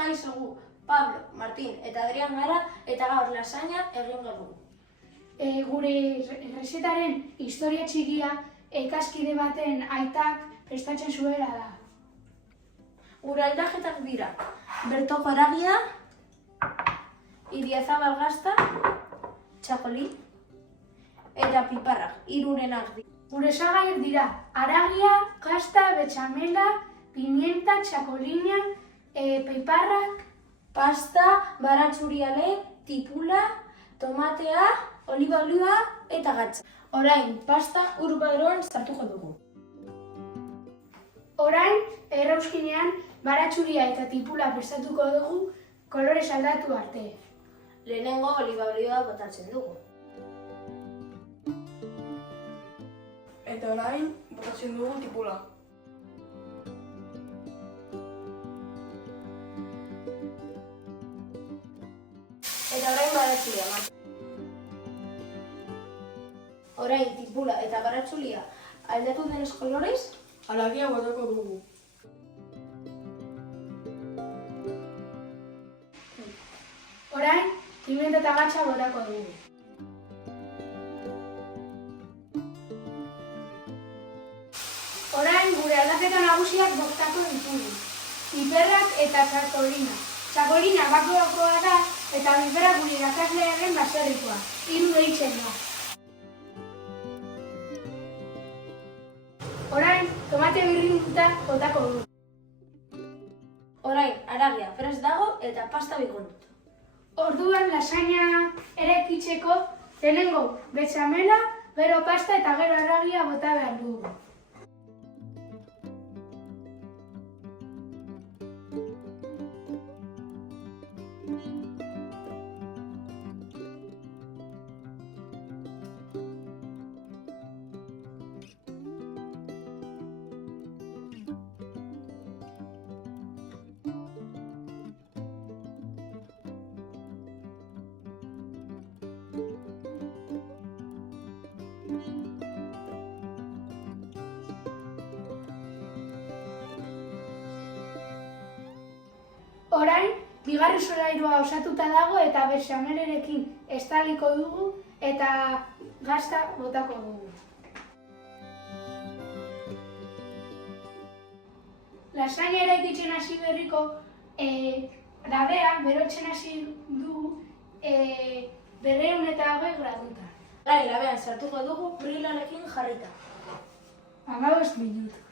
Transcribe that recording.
Kaixo gu, Pablo, Martin eta Adrian gara eta gaur lasaña egingo dugu. Gure rezetaren historia txikia ikaskide baten aitak prestatzen zuela da. Gure aldaketak dira Bertoko Haragia, Idiazabal Gazta, Txakoli eta Piparrak, hirurenak dira. Gure osagaiak dira haragia, gazta, betxamela, pimienta, txakolina, piparrak, Pasta, baratxuriale, tipula, tomatea, oliba olioa eta gatza. Orain, pasta urbaroan sartuko dugu. Orain, errauskinean baratxuria eta tipula prestatuko dugu kolorez aldatu arte. Lehenengo oliba olioa botatzen dugu. Eta orain, botatzen dugu tipula. Eta orain baratxuria. Orain, tipula eta baratxuria aldatu denez kolorez, Haragia botako dugu. Orain, pimienta eta gatza botako dugu. Orain, gure aldaketa nagusiak botako ditugu. Piperrak eta txakolina. Txakolina bakoa da eta piperrak gure irakaslearen baserrikoa. 3 deitzen da. Orain, tomate birrinduta botako dugu. orain haragia prest dago eta pasta bikontut. Orduan lasaña eraikitzeko lehenengo betxamela, gero pasta eta gero haragia bota behar dugu. Orain, bigarren solairua osatuta dago eta betxamelerekin estaliko dugu eta gazta botako dugu. Lasaña eraikitzen hasi berriko labean berotzen hasi dugu 220 gradutan. Orain labean sartuko dugu grilarekin jarrita. 15 minutu.